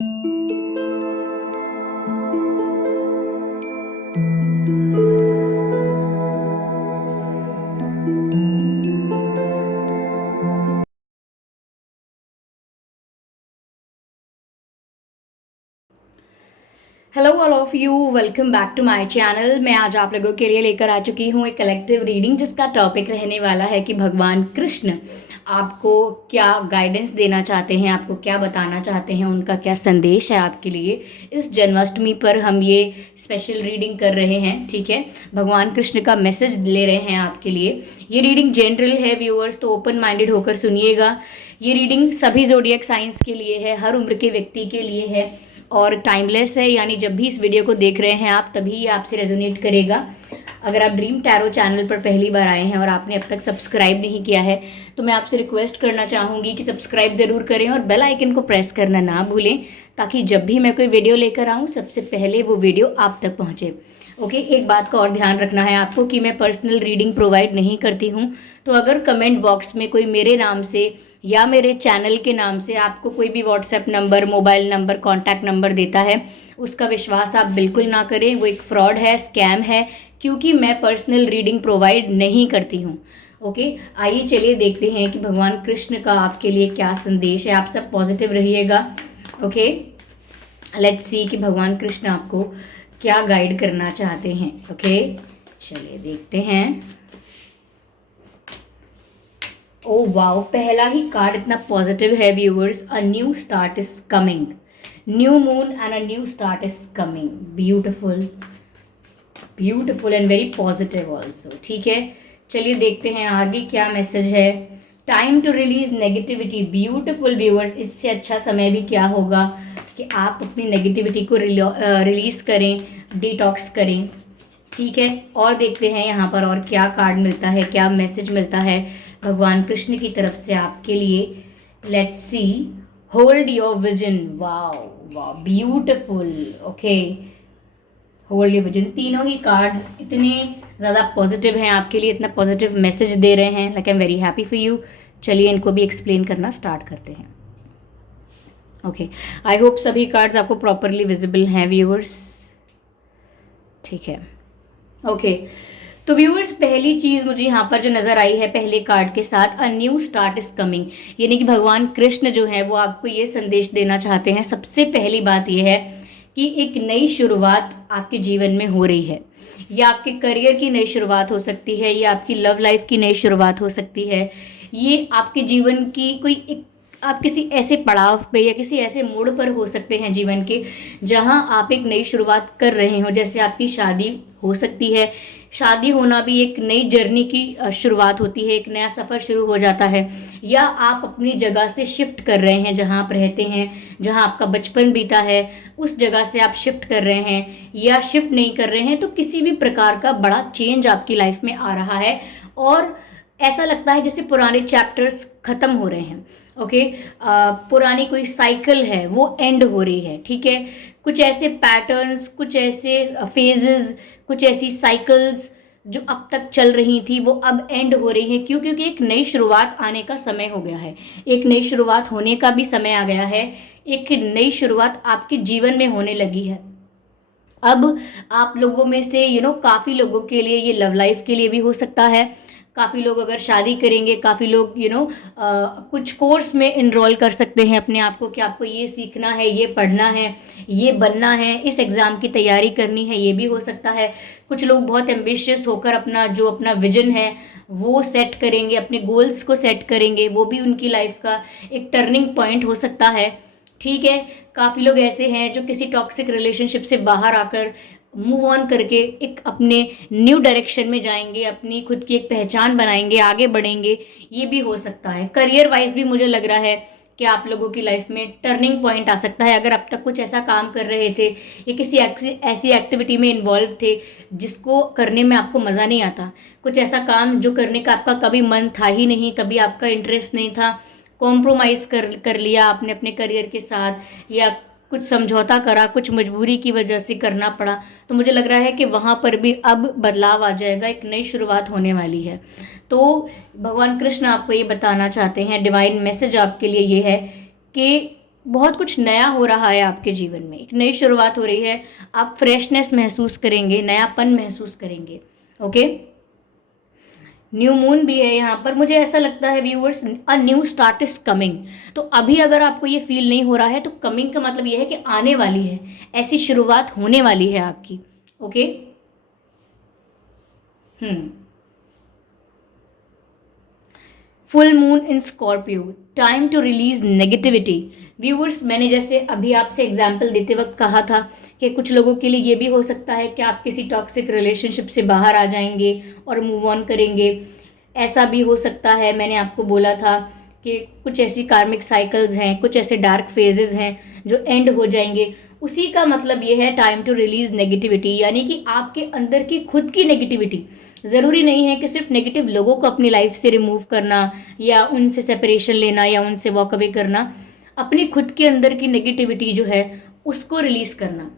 Hello all of you, welcome back to my channel. मैं आज आप लोगों के लिए लेकर आ चुकी हूँ एक कलेक्टिव रीडिंग जिसका टॉपिक रहने वाला है कि भगवान कृष्ण आपको क्या गाइडेंस देना चाहते हैं, आपको क्या बताना चाहते हैं, उनका क्या संदेश है आपके लिए। इस जन्माष्टमी पर हम ये स्पेशल रीडिंग कर रहे हैं, ठीक है। भगवान कृष्ण का मैसेज ले रहे हैं आपके लिए। ये रीडिंग जनरल है व्यूअर्स, तो ओपन माइंडेड होकर सुनिएगा। ये रीडिंग सभी ज़ोडिएक साइंस के लिए है, हर उम्र के व्यक्ति के लिए है और टाइमलेस है, यानी जब भी इस वीडियो को देख रहे हैं आप तभी ये आपसे रेजोनेट करेगा। अगर आप ड्रीम टैरो चैनल पर पहली बार आए हैं और आपने अब तक सब्सक्राइब नहीं किया है तो मैं आपसे रिक्वेस्ट करना चाहूँगी कि सब्सक्राइब ज़रूर करें और बेल आइकन को प्रेस करना ना भूलें, ताकि जब भी मैं कोई वीडियो लेकर आऊँ सबसे पहले वो वीडियो आप तक पहुँचे। ओके, एक बात का और ध्यान रखना है आपको कि मैं पर्सनल रीडिंग प्रोवाइड नहीं करती हूँ, तो अगर कमेंट बॉक्स में कोई मेरे नाम से या मेरे चैनल के नाम से आपको कोई भी WhatsApp number, mobile number, contact number देता है, उसका विश्वास आप बिल्कुल ना करें। वो एक फ्रॉड है, स्कैम है, क्योंकि मैं पर्सनल रीडिंग प्रोवाइड नहीं करती हूँ। ओके, आइए चलिए देखते हैं कि भगवान कृष्ण का आपके लिए क्या संदेश है। आप सब पॉजिटिव रहिएगा। ओके, लेट्स सी कि भगवान कृष्ण आपको क्या गाइड करना चाहते हैं। ओके, चलिए देखते हैं। ओ वाओ, पहला ही कार्ड इतना पॉजिटिव है viewers. A new start is coming, new moon and a new start is coming. Beautiful, beautiful and very positive also. ठीक है, चलिए देखते हैं आगे क्या मैसेज है। Time to release negativity. Beautiful viewers, इससे अच्छा समय भी क्या होगा कि आप अपनी नेगेटिविटी को रिलीज करें, डिटॉक्स करें। ठीक है, और देखते हैं यहाँ पर और क्या कार्ड मिलता है, क्या मैसेज मिलता है भगवान कृष्ण की तरफ से आपके लिए। Let's see. Hold your vision. Wow wow, beautiful. Okay, hold your vision. तीनों ही कार्ड्स इतने ज़्यादा पॉजिटिव हैं आपके लिए, इतना पॉजिटिव मैसेज दे रहे हैं। Like I am very happy for you. चलिए इनको भी एक्सप्लेन करना स्टार्ट करते हैं। ओके, आई होप सभी कार्ड्स आपको प्रॉपरली विजिबल हैं व्यूअर्स। ठीक है, ओके। तो व्यूअर्स, पहली चीज मुझे यहाँ पर जो नजर आई है पहले कार्ड के साथ, अ न्यू स्टार्ट इज कमिंग, यानी कि भगवान कृष्ण जो है वो आपको ये संदेश देना चाहते हैं। सबसे पहली बात ये है कि एक नई शुरुआत आपके जीवन में हो रही है। या आपके करियर की नई शुरुआत हो सकती है, या आपकी लव लाइफ की नई शुरुआत हो सकती है। ये आपके जीवन की कोई एक, आप किसी ऐसे पड़ाव पे या किसी ऐसे मोड़ पर हो सकते हैं जीवन के, जहां आप एक नई शुरुआत कर रहे हो। जैसे आपकी शादी हो सकती है। शादी होना भी एक नई जर्नी की शुरुआत होती है, एक नया सफ़र शुरू हो जाता है। या आप अपनी जगह से शिफ्ट कर रहे हैं, जहां आप रहते हैं, जहां आपका बचपन बीता है, उस जगह से आप शिफ्ट कर रहे हैं या शिफ्ट नहीं कर रहे हैं। तो किसी भी प्रकार का बड़ा चेंज आपकी लाइफ में आ रहा है और ऐसा लगता है जैसे पुराने चैप्टर्स खत्म हो रहे हैं। ओके, पुरानी कोई साइकिल है वो एंड हो रही है। ठीक है, कुछ ऐसे पैटर्न्स, कुछ ऐसे फेजेस, कुछ ऐसी साइकिल्स जो अब तक चल रही थी वो अब एंड हो रही है। क्यों? क्योंकि एक नई शुरुआत आने का समय हो गया है, एक नई शुरुआत होने का भी समय आ गया है। एक नई शुरुआत आपके जीवन में होने लगी है। अब आप लोगों में से काफ़ी लोगों के लिए ये लव लाइफ के लिए भी हो सकता है। काफ़ी लोग अगर शादी करेंगे, काफ़ी लोग कुछ कोर्स में इनरोल कर सकते हैं अपने आप को कि आपको ये सीखना है, ये पढ़ना है, ये बनना है, इस एग्ज़ाम की तैयारी करनी है, ये भी हो सकता है। कुछ लोग बहुत एम्बिशियस होकर अपना विजन है वो सेट करेंगे, अपने गोल्स को सेट करेंगे, वो भी उनकी लाइफ का एक टर्निंग पॉइंट हो सकता है। ठीक है, काफ़ी लोग ऐसे हैं जो किसी टॉक्सिक रिलेशनशिप से बाहर आकर मूव ऑन करके एक अपने न्यू डायरेक्शन में जाएंगे, अपनी खुद की एक पहचान बनाएंगे, आगे बढ़ेंगे। ये भी हो सकता है। करियर वाइज भी मुझे लग रहा है कि आप लोगों की लाइफ में टर्निंग पॉइंट आ सकता है। अगर अब तक कुछ ऐसा काम कर रहे थे या किसी ऐसी एक्टिविटी में इन्वॉल्व थे जिसको करने में आपको मज़ा नहीं आता, कुछ ऐसा काम जो करने का आपका कभी मन था ही नहीं, कभी आपका इंटरेस्ट नहीं था, कॉम्प्रोमाइज़ कर लिया आपने अपने करियर के साथ, या कुछ समझौता करा, कुछ मजबूरी की वजह से करना पड़ा, तो मुझे लग रहा है कि वहाँ पर भी अब बदलाव आ जाएगा, एक नई शुरुआत होने वाली है। तो भगवान कृष्ण आपको ये बताना चाहते हैं, डिवाइन मैसेज आपके लिए ये है कि बहुत कुछ नया हो रहा है आपके जीवन में, एक नई शुरुआत हो रही है, आप फ्रेशनेस महसूस करेंगे, नयापन महसूस करेंगे। ओके, न्यू मून भी है यहाँ पर। मुझे ऐसा लगता है viewers, a new start is coming. तो अभी अगर आपको ये फील नहीं हो रहा है तो कमिंग का मतलब ये है कि आने वाली है, ऐसी शुरुआत होने वाली है आपकी। Okay, full moon in Scorpio, time to release negativity. Viewers, मैंने जैसे अभी आपसे एग्जाम्पल देते वक्त कहा था कि कुछ लोगों के लिए ये भी हो सकता है कि आप किसी टॉक्सिक रिलेशनशिप से बाहर आ जाएंगे और मूव ऑन करेंगे। ऐसा भी हो सकता है, मैंने आपको बोला था कि कुछ ऐसी कार्मिक साइकिल्स हैं, कुछ ऐसे डार्क फेजेस हैं जो एंड हो जाएंगे। उसी का मतलब ये है टाइम टू रिलीज नेगेटिविटी, यानी कि आपके अंदर की खुद की नेगेटिविटी। ज़रूरी नहीं है कि सिर्फ नेगेटिव लोगों को अपनी लाइफ से रिमूव करना या उनसे सेपरेशन लेना या उनसे वॉक अवे करना, अपनी खुद के अंदर की नेगेटिविटी जो है उसको रिलीज करना।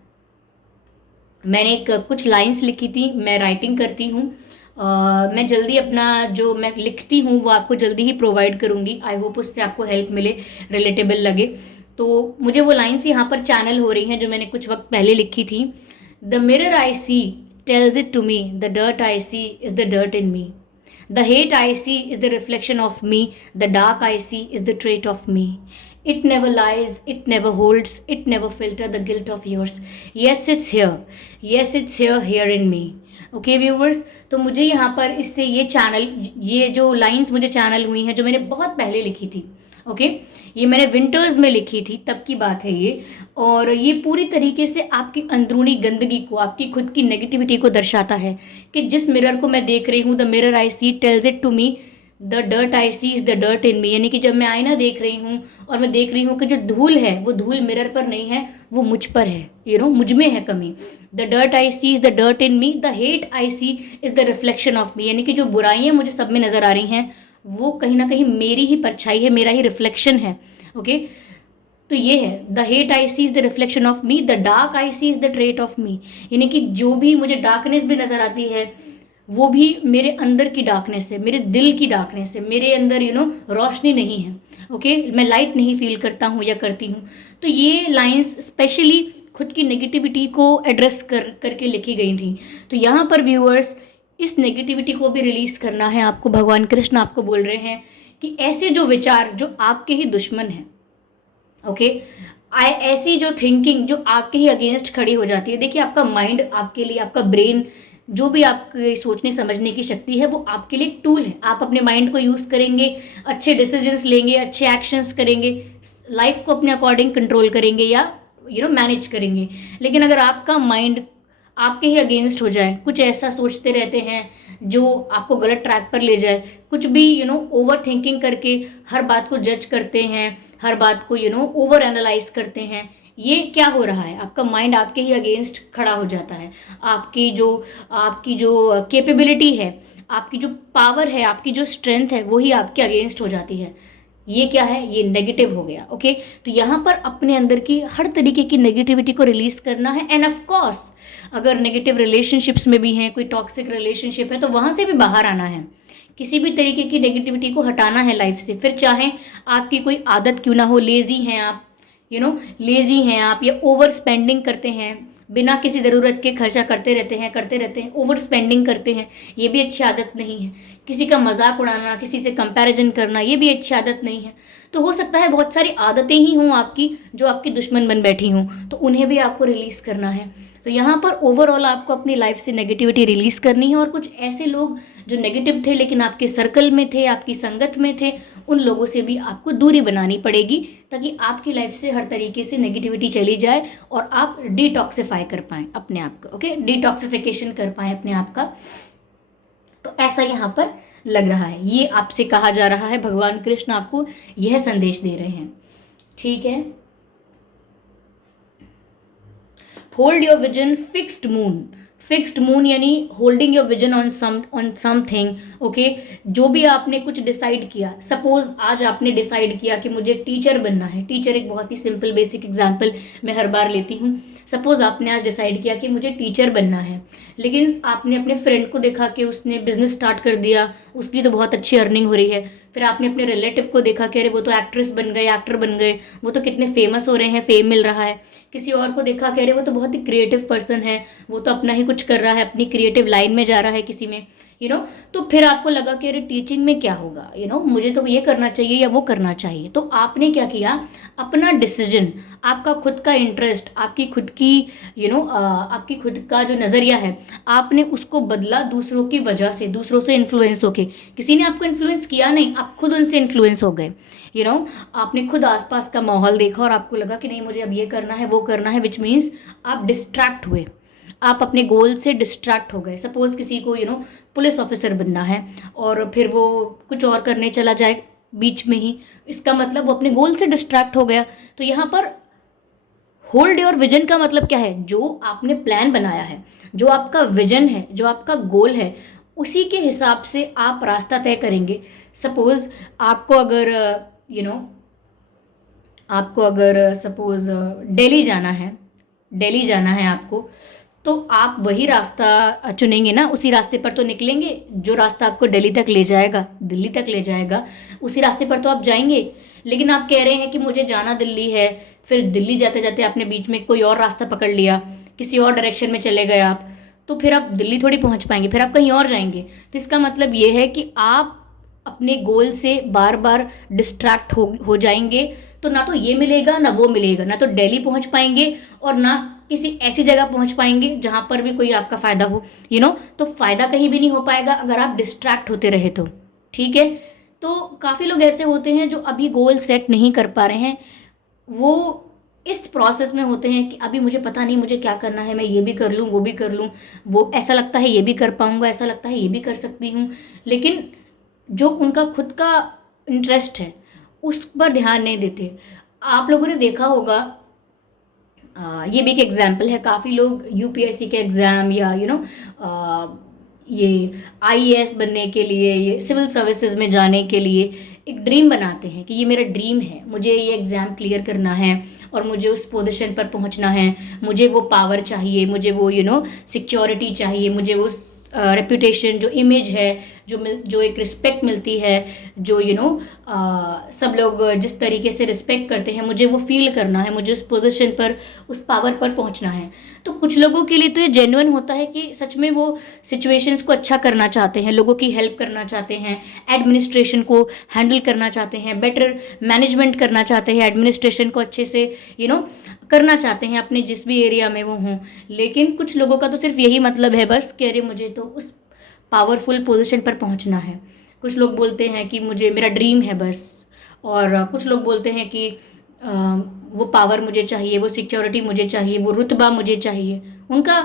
मैंने कुछ लाइंस लिखी थी, मैं राइटिंग करती हूँ। मैं जल्दी अपना जो मैं लिखती हूँ वो आपको जल्दी ही प्रोवाइड करूँगी। आई होप उससे आपको हेल्प मिले, रिलेटेबल लगे। तो मुझे वो लाइंस यहाँ पर चैनल हो रही हैं जो मैंने कुछ वक्त पहले लिखी थी। The mirror I see tells it to me, the dirt I see is the dirt in me, the hate I see is the reflection of me, the dark I see is the trait of me. It never lies, it never holds, it never filter the guilt of yours. Yes, it's here. Yes, it's here in me. Okay viewers, तो मुझे यहाँ पर इससे ये channel, ये जो lines मुझे channel हुई हैं जो मैंने बहुत पहले लिखी थी। ओके, ये मैंने विंटर्स में लिखी थी, तब की बात है ये। और ये पूरी तरीके से आपकी अंदरूनी गंदगी को, आपकी खुद की नेगेटिविटी को दर्शाता है कि जिस मिरर को मैं देख रही हूँ, the mirror I see tells it to me, the dirt I see is the dirt in me. यानी कि जब मैं आईना देख रही हूँ और मैं देख रही हूँ कि जो धूल है वो धूल मिरर पर नहीं है, वो मुझ पर है, मुझ में है कमी। The dirt I see is the dirt in me, the hate I see is the reflection of me. यानी कि जो बुराइयां मुझे सब में नजर आ रही हैं वो कहीं ना कहीं मेरी ही परछाई है, मेरा ही रिफ्लेक्शन है। ओके, तो ये है the hate I see is the reflection of me, the dark I see is the trait of me. यानी कि जो भी मुझे डार्कनेस भी नजर आती है वो भी मेरे अंदर की डार्कनेस है, मेरे दिल की डार्कनेस है, मेरे अंदर रोशनी नहीं है। ओके, मैं लाइट नहीं फील करता हूँ या करती हूँ। तो ये लाइंस स्पेशली खुद की नेगेटिविटी को एड्रेस करके लिखी गई थी। तो यहाँ पर व्यूअर्स, इस नेगेटिविटी को भी रिलीज करना है आपको। भगवान कृष्ण आपको बोल रहे हैं कि ऐसे जो विचार जो आपके ही दुश्मन हैं, ओके, ऐसी जो थिंकिंग जो आपके ही अगेंस्ट खड़ी हो जाती है। देखिए, आपका माइंड आपके लिए, आपका ब्रेन, जो भी आपके सोचने समझने की शक्ति है वो आपके लिए एक टूल है। आप अपने माइंड को यूज़ करेंगे, अच्छे डिसीजंस लेंगे, अच्छे एक्शंस करेंगे, लाइफ को अपने अकॉर्डिंग कंट्रोल करेंगे या मैनेज करेंगे। लेकिन अगर आपका माइंड आपके ही अगेंस्ट हो जाए, कुछ ऐसा सोचते रहते हैं जो आपको गलत ट्रैक पर ले जाए, कुछ भी ओवर थिंकिंग करके हर बात को जज करते हैं, हर बात को ओवर एनालाइज करते हैं, ये क्या हो रहा है? आपका माइंड आपके ही अगेंस्ट खड़ा हो जाता है। आपकी जो कैपेबिलिटी है, आपकी जो पावर है, आपकी जो स्ट्रेंथ है, वही आपके अगेंस्ट हो जाती है। ये क्या है? ये नेगेटिव हो गया। ओके, तो यहाँ पर अपने अंदर की हर तरीके की नेगेटिविटी को रिलीज करना है। एंड ऑफ कोर्स, अगर नेगेटिव रिलेशनशिप्स में भी हैं, कोई टॉक्सिक रिलेशनशिप है, तो वहाँ से भी बाहर आना है। किसी भी तरीके की नेगेटिविटी को हटाना है लाइफ से। फिर चाहे आपकी कोई आदत क्यों ना हो, लेजी हैं आप, लेजी हैं आप, या ओवर स्पेंडिंग करते हैं, बिना किसी ज़रूरत के खर्चा करते रहते हैं, ओवर स्पेंडिंग करते हैं, ये भी अच्छी आदत नहीं है। किसी का मजाक उड़ाना, किसी से कंपैरिजन करना, ये भी अच्छी आदत नहीं है। तो हो सकता है बहुत सारी आदतें ही हों आपकी जो आपकी दुश्मन बन बैठी हों, तो उन्हें भी आपको रिलीज़ करना है। तो यहाँ पर ओवरऑल आपको अपनी लाइफ से नेगेटिविटी रिलीज करनी है। और कुछ ऐसे लोग जो नेगेटिव थे लेकिन आपके सर्कल में थे, आपकी संगत में थे, उन लोगों से भी आपको दूरी बनानी पड़ेगी ताकि आपकी लाइफ से हर तरीके से नेगेटिविटी चली जाए और आप डिटॉक्सिफाई कर पाएँ अपने आप को। ओके, डिटॉक्सिफिकेशन कर पाएँ अपने आप का। तो ऐसा यहाँ पर लग रहा है, ये आपसे कहा जा रहा है। भगवान कृष्ण आपको यह संदेश दे रहे हैं। ठीक है, hold your vision, fixed moon यानी holding your vision on something. Okay, जो भी आपने कुछ डिसाइड किया, सपोज आज आपने डिसाइड किया कि मुझे टीचर बनना है, टीचर एक बहुत ही सिंपल बेसिक एग्जांपल मैं हर बार लेती हूँ। सपोज आपने आज डिसाइड किया कि मुझे टीचर बनना है, लेकिन आपने अपने फ्रेंड को देखा कि उसने बिजनेस स्टार्ट कर दिया, उसकी तो बहुत अच्छी अर्निंग हो रही है। फिर आपने अपने रिलेटिव को देखा कि अरे वो तो एक्ट्रेस बन गए, एक्टर बन गए, वो तो कितने फेमस हो रहे हैं, फेम मिल रहा है। किसी और को देखा कि अरे वो तो बहुत ही क्रिएटिव पर्सन है, वो तो अपना ही कुछ कर रहा है, अपनी क्रिएटिव लाइन में जा रहा है किसी में, तो फिर आपको लगा कि अरे टीचिंग में क्या होगा, मुझे तो ये करना चाहिए या वो करना चाहिए। तो आपने क्या किया, अपना डिसीजन, आपका खुद का इंटरेस्ट, आपकी खुद की आपकी खुद का जो नज़रिया है, आपने उसको बदला दूसरों की वजह से, दूसरों से इन्फ्लुएंस होके। किसी ने आपको इन्फ्लुएंस किया नहीं, आप खुद उनसे इन्फ्लुएंस हो गए। आपने खुद आसपास का माहौल देखा और आपको लगा कि नहीं मुझे अब ये करना है, वो करना है, विच मीन्स आप डिस्ट्रैक्ट हुए, आप अपने गोल से डिस्ट्रैक्ट हो गए। सपोज किसी को पुलिस ऑफिसर बनना है और फिर वो कुछ और करने चला जाए बीच में ही, इसका मतलब वो अपने गोल से डिस्ट्रैक्ट हो गया। तो यहाँ पर होल्ड योर विजन का मतलब क्या है, जो आपने प्लान बनाया है, जो आपका विजन है, जो आपका गोल है, उसी के हिसाब से आप रास्ता तय करेंगे। सपोज आपको अगर आपको अगर सपोज दिल्ली जाना है आपको, तो आप वही रास्ता चुनेंगे ना, उसी रास्ते पर तो निकलेंगे जो रास्ता आपको दिल्ली तक ले जाएगा, दिल्ली तक ले जाएगा, उसी रास्ते पर तो आप जाएंगे। लेकिन आप कह रहे हैं कि मुझे जाना दिल्ली है, फिर दिल्ली जाते जाते आपने बीच में कोई और रास्ता पकड़ लिया, किसी और डायरेक्शन में चले गए आप, तो फिर आप दिल्ली थोड़ी पहुंच पाएंगे, फिर आप कहीं और जाएंगे। तो इसका मतलब ये है कि आप अपने गोल से बार बार डिस्ट्रैक्ट हो जाएंगे, तो ना तो ये मिलेगा ना वो मिलेगा, ना तो दिल्ली पहुंच पाएंगे और ना किसी ऐसी जगह पहुंच पाएंगे जहां पर भी कोई आपका फायदा हो, तो फायदा कहीं भी नहीं हो पाएगा अगर आप डिस्ट्रैक्ट होते रहे तो। ठीक है, तो काफ़ी लोग ऐसे होते हैं जो अभी गोल सेट नहीं कर पा रहे हैं, वो इस प्रोसेस में होते हैं कि अभी मुझे पता नहीं मुझे क्या करना है, मैं ये भी कर लूँ वो भी कर लूँ, वो ऐसा लगता है ये भी कर पाऊंगा, ऐसा लगता है ये भी कर सकती हूँ, लेकिन जो उनका खुद का इंटरेस्ट है उस पर ध्यान नहीं देते। आप लोगों ने देखा होगा, ये भी एक एग्जाम्पल है, काफ़ी लोग यूपीएससी के एग्ज़ाम या ये आईएएस बनने के लिए, ये सिविल सर्विसेज में जाने के लिए एक ड्रीम बनाते हैं कि ये मेरा ड्रीम है, मुझे ये एग्ज़ाम क्लियर करना है और मुझे उस पोजीशन पर पहुंचना है, मुझे वो पावर चाहिए, मुझे वो सिक्योरिटी चाहिए, मुझे वो रेपुटेशन, जो इमेज है, जो एक रिस्पेक्ट मिलती है, जो सब लोग जिस तरीके से रिस्पेक्ट करते हैं, मुझे वो फील करना है, मुझे उस पोजीशन पर, उस पावर पर पहुंचना है। तो कुछ लोगों के लिए तो ये जेन्युइन होता है कि सच में वो सिचुएशंस को अच्छा करना चाहते हैं, लोगों की हेल्प करना चाहते हैं, एडमिनिस्ट्रेशन को हैंडल करना चाहते हैं, बेटर मैनेजमेंट करना चाहते हैं, एडमिनिस्ट्रेशन को अच्छे से करना चाहते हैं अपने जिस भी एरिया में वो हों। लेकिन कुछ लोगों का तो सिर्फ यही मतलब है बस कि अरे मुझे तो उस पावरफुल पोजीशन पर पहुंचना है। कुछ लोग बोलते हैं कि मुझे मेरा ड्रीम है बस, और कुछ लोग बोलते हैं कि वो पावर मुझे चाहिए, वो सिक्योरिटी मुझे चाहिए, वो रुतबा मुझे चाहिए। उनका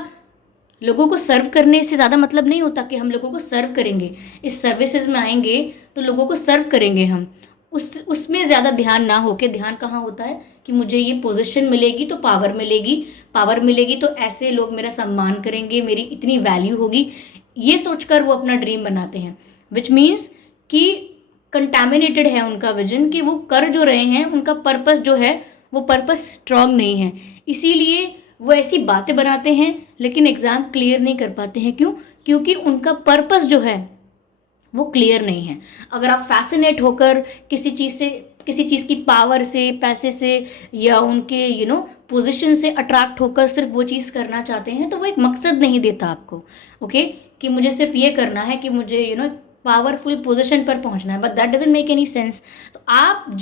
लोगों को सर्व करने से ज़्यादा मतलब नहीं होता कि हम लोगों को सर्व करेंगे, इस सर्विसेज में आएंगे तो लोगों को सर्व करेंगे हम, उसमें ज़्यादा ध्यान ना होके ध्यान कहाँ होता है कि मुझे ये पोजीशन मिलेगी तो पावर मिलेगी, पावर मिलेगी तो ऐसे लोग मेरा सम्मान करेंगे, मेरी इतनी वैल्यू होगी, ये सोचकर वो अपना ड्रीम बनाते हैं। विच मीन्स कि कंटैमिनेटेड है उनका विजन, कि वो कर जो रहे हैं उनका पर्पस जो है वो पर्पस स्ट्रांग नहीं है, इसीलिए वो ऐसी बातें बनाते हैं लेकिन एग्ज़ाम क्लियर नहीं कर पाते हैं। क्यों? क्योंकि उनका पर्पस जो है वो क्लियर नहीं है। अगर आप फैसिनेट होकर किसी चीज़ की पावर से, पैसे से या उनके पोजीशन से अट्रैक्ट होकर सिर्फ वो चीज़ करना चाहते हैं तो वो एक मकसद नहीं देता आपको, ओके, कि मुझे सिर्फ ये करना है कि मुझे पावरफुल पोजीशन पर पहुंचना है, but that doesn't make any sense. तो आप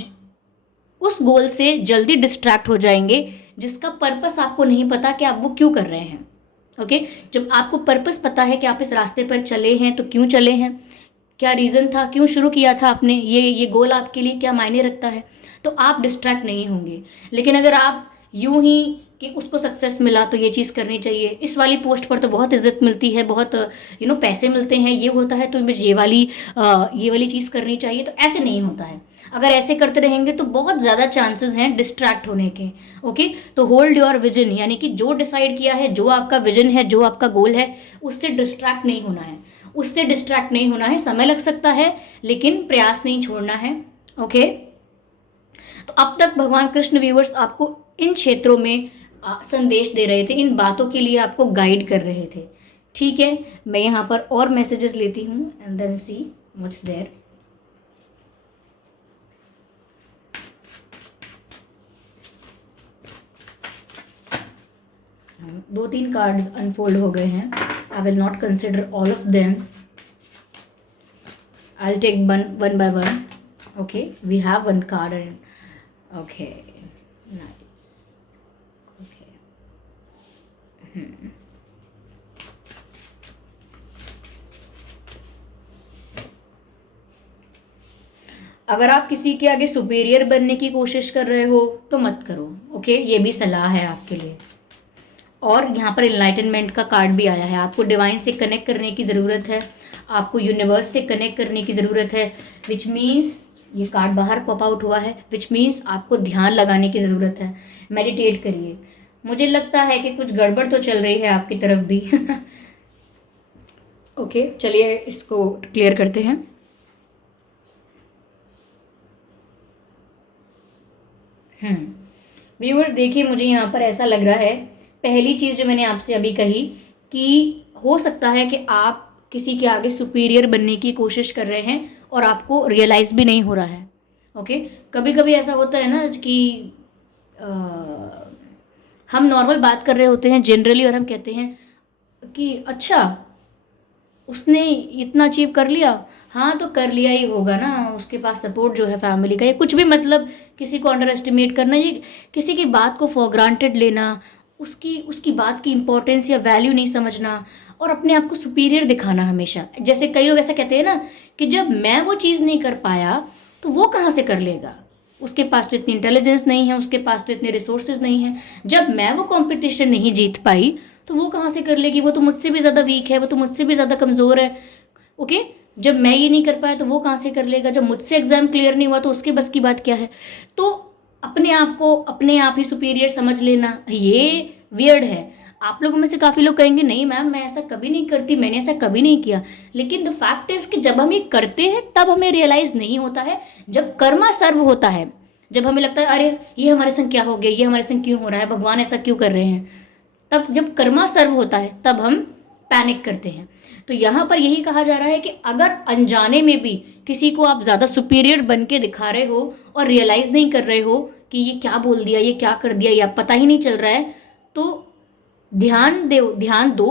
उस गोल से जल्दी डिस्ट्रैक्ट हो जाएंगे जिसका पर्पस आपको नहीं पता कि आप वो क्यों कर रहे हैं, ओके। जब आपको पर्पस पता है कि आप इस रास्ते पर चले हैं तो क्यों चले हैं, क्या रीज़न था, क्यों शुरू किया था आपने, ये गोल आपके लिए क्या मायने रखता है, तो आप डिस्ट्रैक्ट नहीं होंगे। लेकिन अगर आप यूं ही कि उसको सक्सेस मिला तो ये चीज़ करनी चाहिए, इस वाली पोस्ट पर तो बहुत इज्जत मिलती है, बहुत पैसे मिलते हैं, ये होता है तो मुझे ये वाली चीज़ करनी चाहिए, तो ऐसे नहीं होता है। अगर ऐसे करते रहेंगे तो बहुत ज़्यादा चांसेस हैं डिस्ट्रैक्ट होने के, ओके। तो होल्ड योर विजन, यानी कि जो डिसाइड किया है, जो आपका विजन है, जो आपका गोल है, उससे डिस्ट्रैक्ट नहीं होना है। उससे डिस्ट्रैक्ट नहीं होना है। समय लग सकता है लेकिन प्रयास नहीं छोड़ना है। ओके, तो अब तक भगवान कृष्ण व्यूअर्स आपको इन क्षेत्रों में संदेश दे रहे थे, इन बातों के लिए आपको गाइड कर रहे थे। ठीक है, मैं यहाँ पर और मैसेजेस लेती हूँ and then see what's there. दो तीन कार्ड्स अनफोल्ड हो गए हैं। I will not consider all of them, I will take one by one. Okay, we have one card and okay nice. Okay, अगर आप किसी के आगे सुपीरियर बनने की कोशिश कर रहे हो तो मत करो। ओके, ये भी सलाह है आपके लिए। और यहाँ पर इनलाइटनमेंट का कार्ड भी आया है। आपको डिवाइन से कनेक्ट करने की ज़रूरत है, आपको यूनिवर्स से कनेक्ट करने की ज़रूरत है, विच मीन्स ये कार्ड बाहर पॉप आउट हुआ है, विच मीन्स आपको ध्यान लगाने की ज़रूरत है। मेडिटेट करिए। मुझे लगता है कि कुछ गड़बड़ तो चल रही है आपकी तरफ भी। ओके, चलिए इसको क्लियर करते हैं। व्यूअर्स देखिए, मुझे यहाँ पर ऐसा लग रहा है, पहली चीज़ जो मैंने आपसे अभी कही कि हो सकता है कि आप किसी के आगे सुपीरियर बनने की कोशिश कर रहे हैं और आपको रियलाइज़ भी नहीं हो रहा है। ओके, कभी कभी ऐसा होता है ना कि हम नॉर्मल बात कर रहे होते हैं जनरली और हम कहते हैं कि अच्छा उसने इतना अचीव कर लिया, हाँ तो कर लिया ही होगा ना, उसके पास सपोर्ट जो है फैमिली का, या कुछ भी, मतलब किसी को अंडर एस्टिमेट करना, ये किसी की बात को फॉर ग्रांटेड लेना, उसकी उसकी बात की इंपॉर्टेंस या वैल्यू नहीं समझना और अपने आप को सुपीरियर दिखाना हमेशा। जैसे कई लोग ऐसा कहते हैं ना कि जब मैं वो चीज़ नहीं कर पाया तो वो कहाँ से कर लेगा, उसके पास तो इतनी इंटेलिजेंस नहीं है, उसके पास तो इतने रिसोर्सेज नहीं है, जब मैं वो कंपटीशन नहीं जीत पाई तो वो कहाँ से कर लेगी, वो तो मुझसे भी ज़्यादा वीक है, वो तो मुझसे भी ज़्यादा कमज़ोर है। ओके, जब मैं ये नहीं कर पाया तो वो कहाँ से कर लेगा, जब मुझसे एग्ज़ाम क्लियर नहीं हुआ तो उसके बस की बात क्या है। तो अपने आप को अपने आप ही सुपीरियर समझ लेना, ये वियर्ड है। आप लोगों में से काफ़ी लोग कहेंगे नहीं मैम मैं ऐसा कभी नहीं करती, मैंने ऐसा कभी नहीं किया, लेकिन द फैक्ट इज़ कि जब हम ये करते हैं तब हमें रियलाइज़ नहीं होता है। जब कर्मा सर्व होता है, जब हमें लगता है अरे ये हमारे संग क्या हो गया, ये हमारे संग क्यों हो रहा है, भगवान ऐसा क्यों कर रहे हैं, तब जब कर्मा सर्व होता है तब हम पैनिक करते हैं। तो यहाँ पर यही कहा जा रहा है कि अगर अनजाने में भी किसी को आप ज़्यादा सुपीरियर बन के दिखा रहे हो और रियलाइज़ नहीं कर रहे हो कि ये क्या बोल दिया, ये क्या कर दिया, या पता ही नहीं चल रहा है, तो ध्यान दो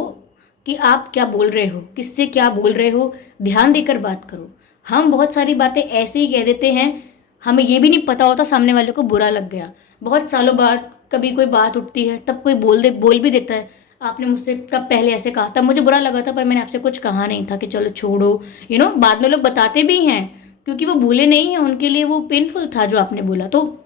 कि आप क्या बोल रहे हो, किससे क्या बोल रहे हो, ध्यान देकर बात करो। हम बहुत सारी बातें ऐसे ही कह देते हैं, हमें ये भी नहीं पता होता सामने वाले को बुरा लग गया। बहुत सालों बाद कभी कोई बात उठती है तब कोई बोल भी देता है आपने मुझसे तब पहले ऐसे कहा, तब मुझे बुरा लगा था पर मैंने आपसे कुछ कहा नहीं था कि चलो छोड़ो, बाद में लोग बताते भी हैं क्योंकि वो भूले नहीं हैं, उनके लिए वो पेनफुल था जो आपने बोला। तो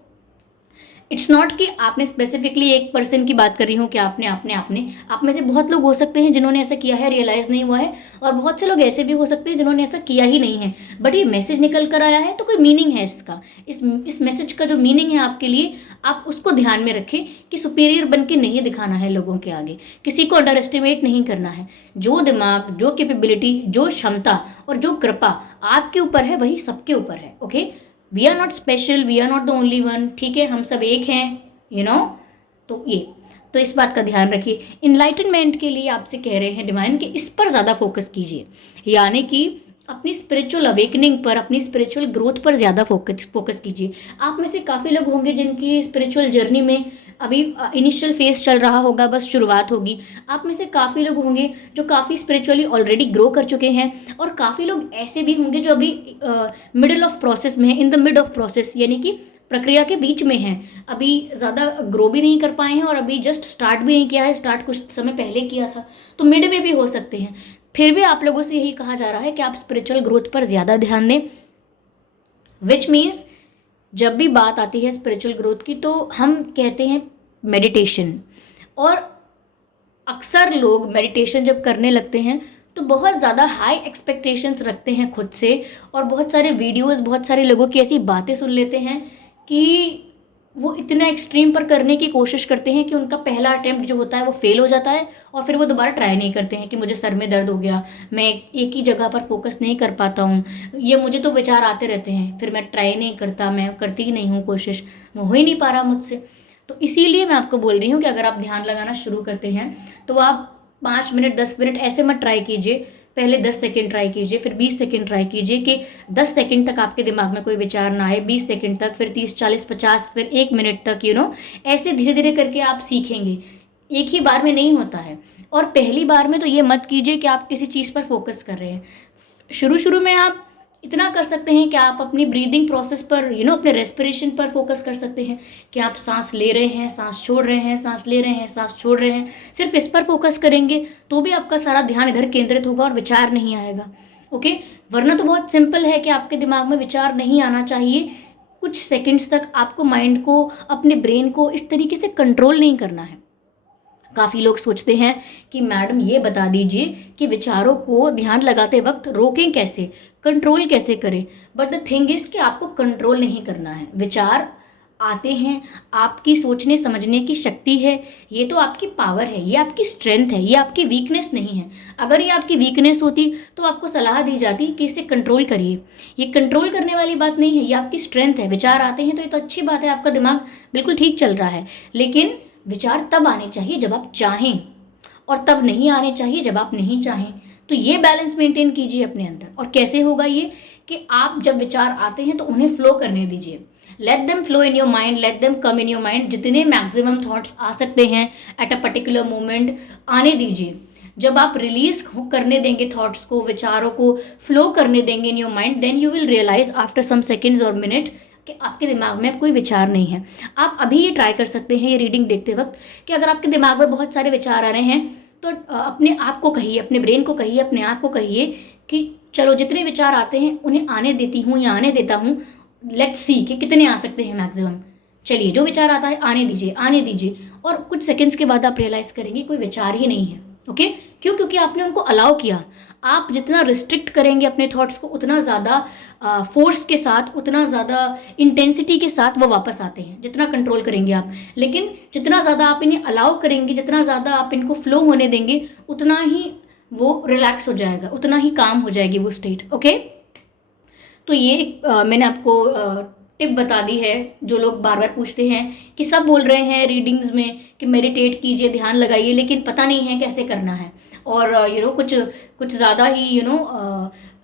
इट्स नॉट कि आपने स्पेसिफिकली एक पर्सन की बात कर रही हूँ कि आपने आप में से बहुत लोग हो सकते हैं जिन्होंने ऐसा किया है, रियलाइज़ नहीं हुआ है, और बहुत से लोग ऐसे भी हो सकते हैं जिन्होंने ऐसा किया ही नहीं है, बट ये मैसेज निकल कर आया है तो कोई मीनिंग है इसका। इस मैसेज का जो मीनिंग है आपके लिए, आप उसको ध्यान में रखें कि सुपीरियर बन के नहीं दिखाना है लोगों के आगे, किसी को अंडर एस्टिमेट नहीं करना है। जो दिमाग, जो कैपेबिलिटी, जो क्षमता और जो कृपा आपके ऊपर है वही सबके ऊपर है। Okay, we are not special, we are not the only one, ठीक है, हम सब एक हैं, तो इस बात का ध्यान रखिए। इनलाइटनमेंट के लिए आपसे कह रहे हैं डिवाइन कि इस पर ज़्यादा फोकस कीजिए, यानी कि अपनी स्पिरिचुअल अवेकनिंग पर, अपनी स्पिरिचुअल ग्रोथ पर ज़्यादा फोकस कीजिए। आप में से काफ़ी लोग होंगे जिनकी स्पिरिचुअल जर्नी में अभी इनिशियल फेज चल रहा होगा, बस शुरुआत होगी। आप में से काफ़ी लोग होंगे जो काफ़ी स्पिरिचुअली ऑलरेडी ग्रो कर चुके हैं, और काफ़ी लोग ऐसे भी होंगे जो अभी मिडिल ऑफ प्रोसेस में है, in the mid of process, यानी कि प्रक्रिया के बीच में हैं, अभी ज़्यादा ग्रो भी नहीं कर पाए हैं और अभी जस्ट स्टार्ट भी नहीं किया है, स्टार्ट कुछ समय पहले किया था, तो मिड में भी हो सकते हैं। फिर भी आप लोगों से यही कहा जा रहा है कि आप स्पिरिचुअल ग्रोथ पर ज़्यादा ध्यान दें, विच मीन्स जब भी बात आती है स्पिरिचुअल ग्रोथ की तो हम कहते हैं मेडिटेशन, और अक्सर लोग मेडिटेशन जब करने लगते हैं तो बहुत ज़्यादा हाई एक्सपेक्टेशंस रखते हैं खुद से, और बहुत सारे वीडियोस, बहुत सारे लोगों की ऐसी बातें सुन लेते हैं कि वो इतना एक्सट्रीम पर करने की कोशिश करते हैं कि उनका पहला अटेम्प्ट जो होता है वो फेल हो जाता है, और फिर वो दोबारा ट्राई नहीं करते हैं कि मुझे सर में दर्द हो गया, मैं एक ही जगह पर फोकस नहीं कर पाता हूँ, ये मुझे तो विचार आते रहते हैं, फिर मैं ट्राई नहीं करता, मैं करती ही नहीं हूँ कोशिश, वो हो ही नहीं पा रहा मुझसे। तो इसीलिए मैं आपको बोल रही हूँ कि अगर आप ध्यान लगाना शुरू करते हैं तो आप 5 मिनट 10 मिनट ऐसे मत ट्राई कीजिए, पहले 10 सेकेंड ट्राई कीजिए, फिर 20 सेकेंड ट्राई कीजिए कि 10 सेकेंड तक आपके दिमाग में कोई विचार ना आए, 20 सेकेंड तक, फिर 30 40 50, फिर 1 मिनट तक, ऐसे धीरे धीरे करके आप सीखेंगे। एक ही बार में नहीं होता है। और पहली बार में तो ये मत कीजिए कि आप किसी चीज़ पर फोकस कर रहे हैं। शुरू शुरू में आप इतना कर सकते हैं कि आप अपनी ब्रीदिंग प्रोसेस पर, अपने रेस्पिरेशन पर फोकस कर सकते हैं कि आप सांस ले रहे हैं, सांस छोड़ रहे हैं, सांस ले रहे हैं, सांस छोड़ रहे हैं। सिर्फ इस पर फोकस करेंगे तो भी आपका सारा ध्यान इधर केंद्रित होगा और विचार नहीं आएगा। ओके, वरना तो बहुत सिंपल है कि आपके दिमाग में विचार नहीं आना चाहिए। कुछ सेकंड्स तक आपको माइंड को, अपने ब्रेन को इस तरीके से कंट्रोल नहीं करना है। काफ़ी लोग सोचते हैं कि मैडम ये बता दीजिए कि विचारों को ध्यान लगाते वक्त रोकें कैसे, कंट्रोल कैसे करें। बट द थिंग इज कि आपको कंट्रोल नहीं करना है। विचार आते हैं, आपकी सोचने समझने की शक्ति है, ये तो आपकी पावर है, ये आपकी स्ट्रेंथ है, ये आपकी वीकनेस नहीं है। अगर ये आपकी वीकनेस होती तो आपको सलाह दी जाती कि इसे कंट्रोल करिए। ये कंट्रोल करने वाली बात नहीं है, ये आपकी स्ट्रेंथ है। विचार आते हैं तो ये तो अच्छी बात है, आपका दिमाग बिल्कुल ठीक चल रहा है। लेकिन विचार तब आने चाहिए जब आप चाहें, और तब नहीं आने चाहिए जब आप नहीं चाहें। तो ये बैलेंस मेंटेन कीजिए अपने अंदर। और कैसे होगा ये कि आप जब विचार आते हैं तो उन्हें फ्लो करने दीजिए। Let them flow in your mind, let them come in your mind. जितने मैक्सिमम थॉट्स आ सकते हैं एट अ पर्टिकुलर मोमेंट, आने दीजिए। जब आप रिलीज करने देंगे थॉट्स को, विचारों को फ्लो करने देंगे in your mind, then you will realise after some seconds और मिनट कि आपके दिमाग में अब कोई विचार नहीं है। आप अभी ये ट्राई कर सकते हैं ये रीडिंग देखते वक्त कि अगर आपके दिमाग में बहुत सारे विचार आ रहे हैं तो अपने आप को कहिए, अपने ब्रेन को कहिए, अपने आप को कहिए कि चलो जितने विचार आते हैं उन्हें आने देती हूँ या आने देता हूँ। लेट्स सी कि कितने आ सकते हैं मैक्सिमम। चलिए, जो विचार आता है आने दीजिए, आने दीजिए। और कुछ सेकंड्स के बाद आप रियलाइज करेंगे कोई विचार ही नहीं है। ओके, क्यों? क्योंकि आपने उनको अलाउ किया। आप जितना रिस्ट्रिक्ट करेंगे अपने थॉट्स को, उतना ज़्यादा फोर्स के साथ, उतना ज़्यादा इंटेंसिटी के साथ वो वापस आते हैं, जितना कंट्रोल करेंगे आप। लेकिन जितना ज़्यादा आप इन्हें अलाउ करेंगे, जितना ज़्यादा आप इनको फ्लो होने देंगे, उतना ही वो रिलैक्स हो जाएगा, उतना ही काम हो जाएगी वो स्टेट। ओके, तो ये मैंने आपको टिप बता दी है। जो लोग बार बार पूछते हैं कि सब बोल रहे हैं रीडिंग्स में कि मेडिटेट कीजिए, ध्यान लगाइए, लेकिन पता नहीं है कैसे करना है। और कुछ ज़्यादा ही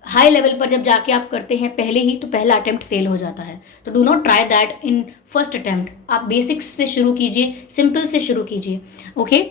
हाई लेवल पर जब जाके आप करते हैं पहले ही, तो पहला अटेम्प्ट फेल हो जाता है। तो do not try that in first attempt. आप बेसिक्स से शुरू कीजिए, सिंपल से शुरू कीजिए। ओके,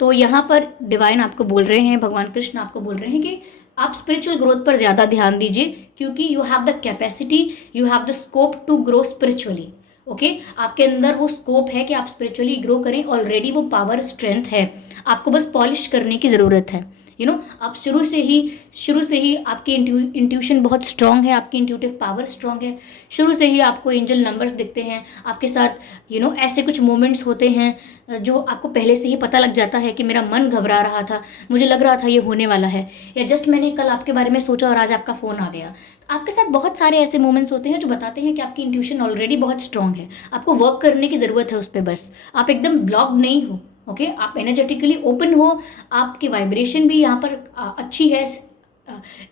तो यहाँ पर डिवाइन आपको बोल रहे हैं, भगवान कृष्ण आपको बोल रहे हैं कि आप स्पिरिचुअल ग्रोथ पर ज़्यादा ध्यान दीजिए, क्योंकि you have the capacity, you have the scope to grow spiritually. Okay, आपके अंदर वो स्कोप है कि आप स्पिरिचुअली ग्रो करें। ऑलरेडी वो पावर, स्ट्रेंथ है, आपको बस पॉलिश करने की ज़रूरत है। आप शुरू से ही आपकी इंट्यूशन बहुत स्ट्रांग है, आपकी इंट्यूटिव पावर स्ट्रांग है। शुरू से ही आपको एंजल नंबर्स दिखते हैं आपके साथ। ऐसे कुछ मोमेंट्स होते हैं जो आपको पहले से ही पता लग जाता है कि मेरा मन घबरा रहा था, मुझे लग रहा था ये होने वाला है, या जस्ट मैंने कल आपके बारे में सोचा और आज आपका फ़ोन आ गया। आपके साथ बहुत सारे ऐसे मोमेंट्स होते हैं जो बताते हैं कि आपकी इंट्यूशन ऑलरेडी बहुत स्ट्रांग है। आपको वर्क करने की ज़रूरत है उस पर, बस आप एकदम ब्लॉक्ड नहीं हो। ओके, आप एनर्जेटिकली ओपन हो, आपकी वाइब्रेशन भी यहाँ पर अच्छी है,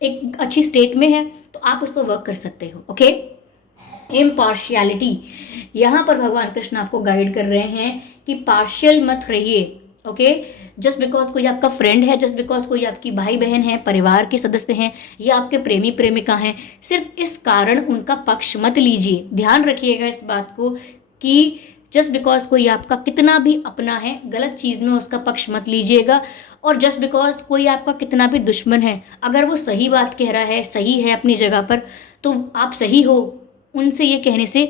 एक अच्छी स्टेट में है, तो आप उस पर वर्क कर सकते हो। ओके, इम्पार्शियलिटी, यहाँ पर भगवान कृष्ण आपको गाइड कर रहे हैं कि पार्शियल मत रहिए। ओके, जस्ट बिकॉज कोई आपका फ्रेंड है, जस्ट बिकॉज कोई आपकी भाई बहन है, परिवार के सदस्य हैं, या आपके प्रेमी प्रेमिका हैं, सिर्फ इस कारण उनका पक्ष मत लीजिए। ध्यान रखिएगा इस बात को कि जस्ट बिकॉज कोई आपका कितना भी अपना है, गलत चीज़ में उसका पक्ष मत लीजिएगा। और जस्ट बिकॉज कोई आपका कितना भी दुश्मन है, अगर वो सही बात कह रहा है, सही है अपनी जगह पर, तो आप सही हो, उनसे ये कहने से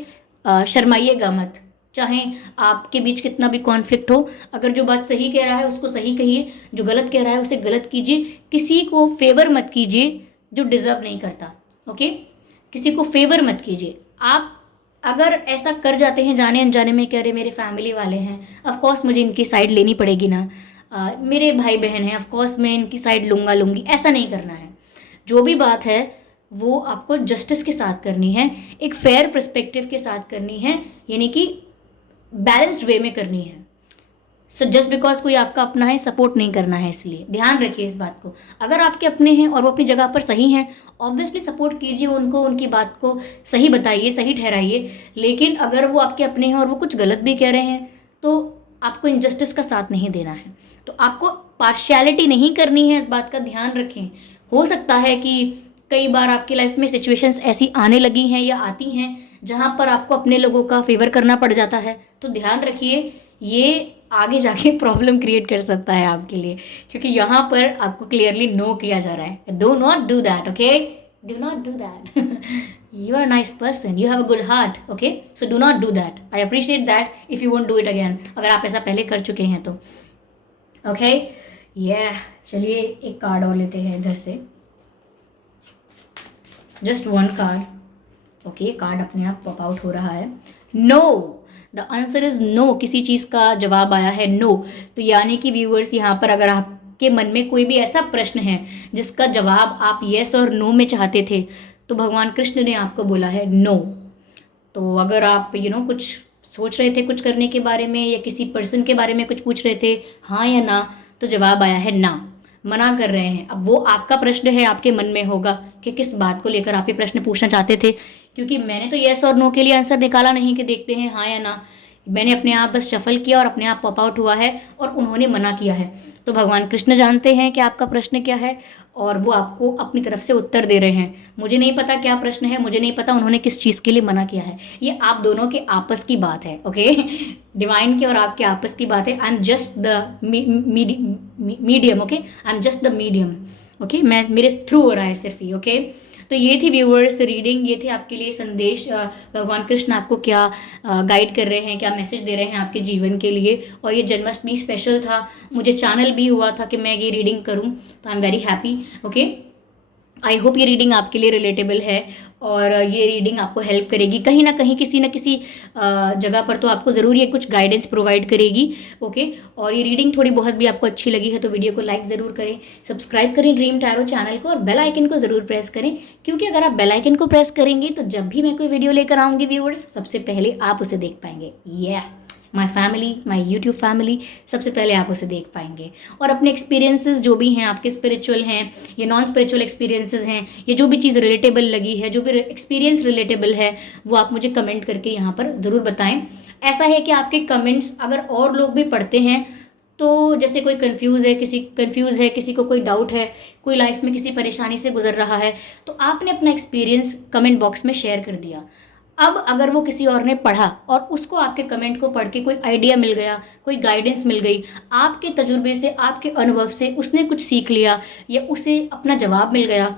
शर्माइएगा मत। चाहे आपके बीच कितना भी कॉन्फ्लिक्ट हो, अगर जो बात सही कह रहा है उसको सही कहिए, जो गलत कह रहा है उसे गलत कीजिए। किसी को फेवर मत कीजिए जो डिजर्व नहीं करता। ओके, किसी को फेवर मत कीजिए। आप अगर ऐसा कर जाते हैं जाने अनजाने में, कह रहे मेरे फैमिली वाले हैं, ऑफकोर्स मुझे इनकी साइड लेनी पड़ेगी ना, मेरे भाई बहन हैं, ऑफकोर्स मैं इनकी साइड लूँगी, ऐसा नहीं करना है। जो भी बात है वो आपको जस्टिस के साथ करनी है, एक फेयर पर्सपेक्टिव के साथ करनी है। यानी कि बैलेंस्ड वे में करनी है। सो जस्ट बिकॉज कोई आपका अपना है सपोर्ट नहीं करना है, इसलिए ध्यान रखिए इस बात को। अगर आपके अपने हैं और वो अपनी जगह पर सही हैं, ऑब्वियसली सपोर्ट कीजिए उनको, उनकी बात को सही बताइए, सही ठहराइए। लेकिन अगर वो आपके अपने हैं और वो कुछ गलत भी कह रहे हैं तो आपको इनजस्टिस का साथ नहीं देना है। तो आपको पार्शियलिटी नहीं करनी है, इस बात का ध्यान रखें। हो सकता है कि कई बार आपकी लाइफ में सिचुएशंस ऐसी आने लगी हैं या आती हैं जहाँ पर आपको अपने लोगों का फेवर करना पड़ जाता है। तो ध्यान रखिए, ये आगे जाके प्रॉब्लम क्रिएट कर सकता है आपके लिए, क्योंकि यहाँ पर आपको क्लियरली नो किया जा रहा है। Do not do that, okay, do not do that. You are a nice person, you have a good heart, okay, so do not do that. I appreciate that if you won't do it again, अगर आप ऐसा पहले कर चुके हैं तो okay. चलिए एक कार्ड और लेते हैं इधर से, just one card. Okay, card अपने आप पॉप आउट हो रहा है। No, the answer is no. किसी चीज़ का जवाब आया है नो। तो यानी कि व्यूअर्स, यहाँ पर अगर आपके मन में कोई भी ऐसा प्रश्न है जिसका जवाब आप येस और नो में चाहते थे, तो भगवान कृष्ण ने आपको बोला है नो। तो अगर आप कुछ सोच रहे थे कुछ करने के बारे में या किसी पर्सन के बारे में कुछ पूछ रहे थे हाँ या ना, तो जवाब आया है ना, मना कर रहे हैं। अब वो आपका प्रश्न है, आपके मन में होगा कि किस बात को लेकर आप ये प्रश्न पूछना चाहते थे, क्योंकि मैंने तो येस और नो के लिए आंसर निकाला नहीं कि देखते हैं हाँ या ना। मैंने अपने आप बस शफल किया और अपने आप पॉप आउट हुआ है और उन्होंने मना किया है। तो भगवान कृष्ण जानते हैं कि आपका प्रश्न क्या है और वो आपको अपनी तरफ से उत्तर दे रहे हैं। मुझे नहीं पता क्या प्रश्न है, मुझे नहीं पता उन्होंने किस चीज़ के लिए मना किया है। ये आप दोनों के आपस की बात है, ओके, डिवाइन के और आपके आपस की बात है। I am just the medium, okay, I am just the medium, okay, मैं मेरे थ्रू हो रहा है सिर्फ ही, ओके। तो ये थी व्यूअर्स रीडिंग, ये थे आपके लिए संदेश। भगवान कृष्ण आपको क्या गाइड कर रहे हैं, क्या मैसेज दे रहे हैं आपके जीवन के लिए। और ये जन्माष्टमी स्पेशल था, मुझे चैनल भी हुआ था कि मैं ये रीडिंग करूं, तो I am very happy, okay. I hope ये रीडिंग आपके लिए रिलेटेबल है और ये रीडिंग आपको हेल्प करेगी कहीं ना कहीं, किसी न किसी जगह पर तो आपको ज़रूर ये कुछ गाइडेंस प्रोवाइड करेगी, ओके। और ये रीडिंग थोड़ी बहुत भी आपको अच्छी लगी है तो वीडियो को लाइक ज़रूर करें, सब्सक्राइब करें ड्रीम टैरो चैनल को और बेल आइकन को ज़रूर प्रेस करें, क्योंकि अगर आप बेल आइकन को प्रेस करेंगे तो जब भी मैं कोई वीडियो लेकर आऊँगी व्यूअर्स, सबसे पहले आप उसे देख पाएंगे। My family, my YouTube family, सबसे पहले आप उसे देख पाएंगे। और अपने एक्सपीरियंसेस जो भी हैं आपके, स्पिरिचुअल हैं या नॉन स्पिरिचुअल एक्सपीरियंसेस हैं, या जो भी चीज़ रिलेटेबल लगी है, जो भी एक्सपीरियंस रिलेटेबल है, वो आप मुझे कमेंट करके यहाँ पर ज़रूर बताएं। ऐसा है कि आपके कमेंट्स अगर और लोग भी पढ़ते हैं तो जैसे कोई कंफ्यूज है, किसी को कोई डाउट है, कोई लाइफ में किसी परेशानी से गुजर रहा है, तो आपने अपना एक्सपीरियंस कमेंट बॉक्स में शेयर कर दिया। अब अगर वो किसी और ने पढ़ा और उसको आपके कमेंट को पढ़ के कोई आइडिया मिल गया, कोई गाइडेंस मिल गई, आपके तजुर्बे से, आपके अनुभव से उसने कुछ सीख लिया या उसे अपना जवाब मिल गया,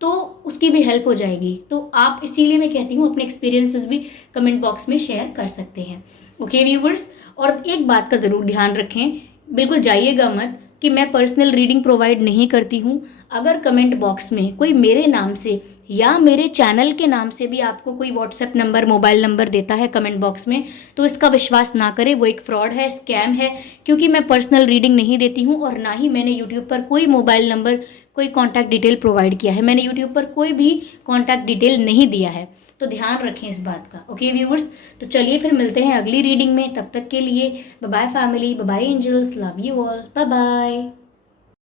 तो उसकी भी हेल्प हो जाएगी। तो आप, इसीलिए मैं कहती हूँ, अपने एक्सपीरियंसेस भी कमेंट बॉक्स में शेयर कर सकते हैं, ओके व्यूवर्स। और एक बात का ज़रूर ध्यान रखें, बिल्कुल जाइएगा मत कि मैं पर्सनल रीडिंग प्रोवाइड नहीं करती हूँ। अगर कमेंट बॉक्स में कोई मेरे नाम से या मेरे चैनल के नाम से भी आपको कोई व्हाट्सएप नंबर, मोबाइल नंबर देता है कमेंट बॉक्स में, तो इसका विश्वास ना करें, वो एक फ्रॉड है, स्कैम है। क्योंकि मैं पर्सनल रीडिंग नहीं देती हूँ और ना ही मैंने यूट्यूब पर कोई मोबाइल नंबर, कोई कॉन्टैक्ट डिटेल प्रोवाइड किया है। मैंने यूट्यूब पर कोई भी कॉन्टैक्ट डिटेल नहीं दिया है, तो ध्यान रखें इस बात का, ओके व्यूअर्स। तो चलिए फिर मिलते हैं अगली रीडिंग में, तब तक के लिए bye bye family, bye bye angels, love you all, bye bye.